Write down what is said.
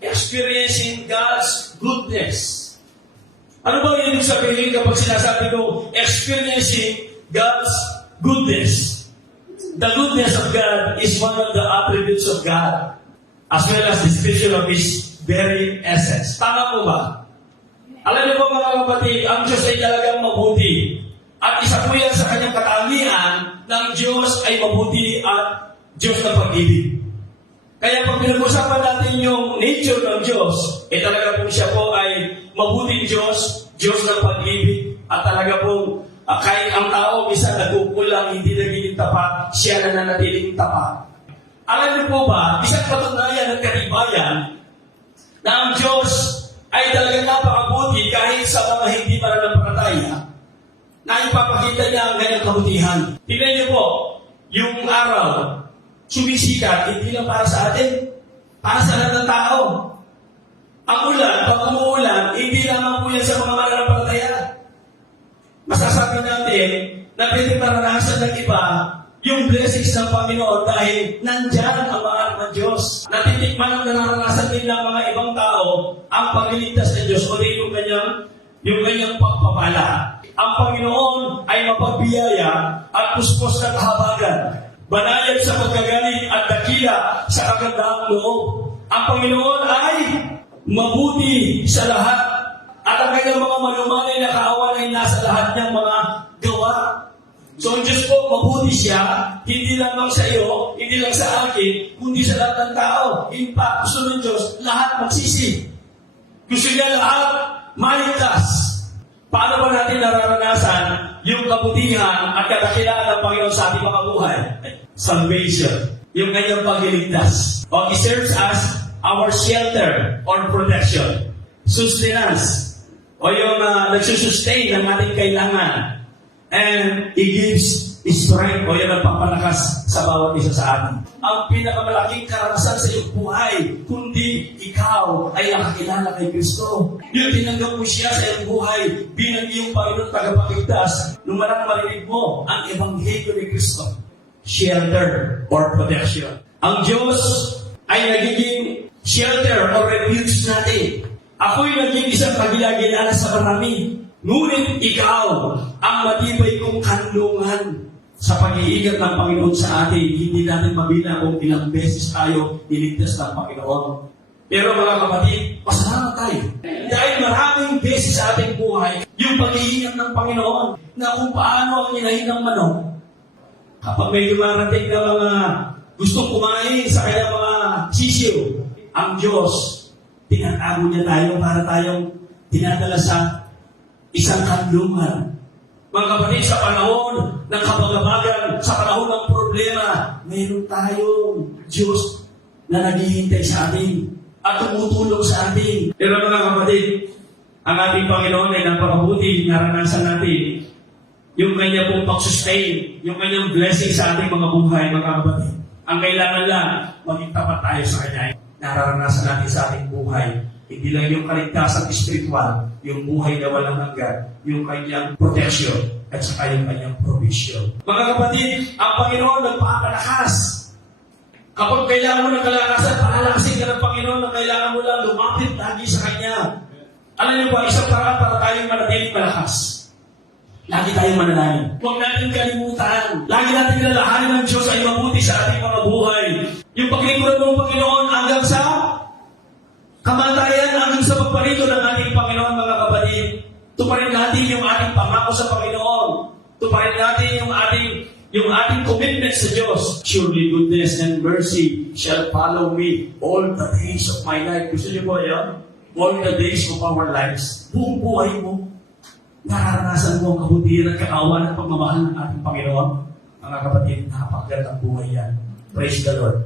experiencing God's goodness. Ano ba yung sabihin kapag sinasabi ko, experiencing God's goodness? The goodness of God is one of the attributes of God, as well as the description of His very essence. Tama po ba? Alam niyo po mga kapatid, ang Diyos ay talagang mabuti. At isa po yan sa kanyang katangian ng Diyos ay mabuti at Diyos na pag-ibig. Kaya pag pinag-usapan natin yung nature ng Diyos, talaga po siya po ay mabuting Diyos, Diyos ng pag-ibig, at talaga po kahit ang tao minsan nagkukulang, hindi nagiging tapat, siya na nanatiling tapat. Alam niyo po ba, isang patunayan ng katibayan na ang Diyos ay talagang napakabuti kahit sa mga hindi mananampalataya, na ipapakita niya ang kanyang kabutihan. Tingnan niyo po, yung araw, sumisikat, hindi lang para sa atin, para sa lahat ng tao. Ang ulan, pag umuulan, hindi naman po yan sa mga mananampalataya. Masasabi natin na pwede maranasan ng iba yung blessings ng Panginoon dahil nandyan ang mga anak ng Diyos. Natitikman ang nararanasan din ng mga ibang tao ang pagliligtas ng Diyos o yung kanyang pagpapala. Ang Panginoon ay mapagbiyaya at puspos na kahabagan, banayad sa pagkagaling at dakila sa kagandahang loob. Ang Panginoon ay mabuti sa lahat at ang kanyang mga malumanay na kaawan ay nasa lahat niyang mga gawa. So ang Diyos po, mabuti siya, hindi lamang sa iyo, hindi lang sa akin, kundi sa lahat ng tao. In fact, gusto ng Diyos, lahat magsisi. Gusto niya lahat maligtas. Paano ba natin nararanasan yung kabutihan at kadakilaan ng Panginoon sa ating mga buhay? Salvation. Yung kanyang pagliligtas. O, He serves as our shelter or protection. Sustenance. O yung nagsusustain ng ating kailangan. And He gives strength o yung nagpapalakas sa bawat isa sa atin. Ang pinakamalaking karanasan sa iyong buhay, kundi ikaw ay nakakilala kay Kristo. Yung tinanggap mo siya sa iyong buhay bilang iyong Panginoon tagapagligtas, nung marinig mo ang Ebanghelyo ni Kristo. Shelter or protection. Ang Diyos ay nagiging shelter or refuge natin. Ako'y naging isang pagilagilala sa marami. Ngunit ikaw ang matibay kong kanlungan sa pag-iingat ng Panginoon sa atin. Hindi natin mabila kung ilang beses tayo niligtas ng Panginoon. Pero mga kapatid, pasalamat tayo. Dahil maraming beses sa ating buhay, yung pag-iingat ng Panginoon na kung paano ang inahin ng manok. Kapag may dumarating na mga gustong kumain sa kanyang mga sisiyo, ang Diyos, tinatago niya tayo para tayong dinadala sa isang kanlungan. Mga kapatid, sa panahon ng kabagabagan, sa panahon ng problema, mayroon tayong Diyos na naghihintay sa atin at tumutulong sa atin. Pero mga kapatid, ang ating Panginoon ay napakabuti, naranasan natin yung kanya pong pag-sustain, yung kanyang blessing sa ating mga buhay, mga kapatid. Ang kailangan lang, maging tapat tayo sa Kanya. Nararanasan natin sa ating buhay. Hindi lang yung kaligtasan spiritual, yung buhay na walang hanggan, yung kanyang protection, at saka yung kanyang provision. Mga kapatid, ang Panginoon nagpapalakas. Kapag kailangan mo ng kalakasan, palalasin ka ng Panginoon na kailangan mo lang lumapit lagi sa Kanya. Alam niyo ba, isang paraan para tayong manatiling malakas. Lagi tayong manalangin. Huwag natin kalimutan. Lagi natin nilalahanin ng Diyos ay mabuti sa ating mga buhay. Yung paglingkuran ng Panginoon hanggang sa kamatayan, hanggang sa pagparito ng ating Panginoon, mga kapatid. Tuparin natin yung ating pangako sa Panginoon. Tuparin natin yung ating commitment sa Diyos. Surely goodness and mercy shall follow me all the days of my life. Gusto niyo po yan? All the days of our lives. Buong buhay mo. Nararanasan mo ang kabutihan at kaawan at pagmamahal ng ating Panginoon. Mga kapatid, napakagandang buhay yan. Praise the Lord.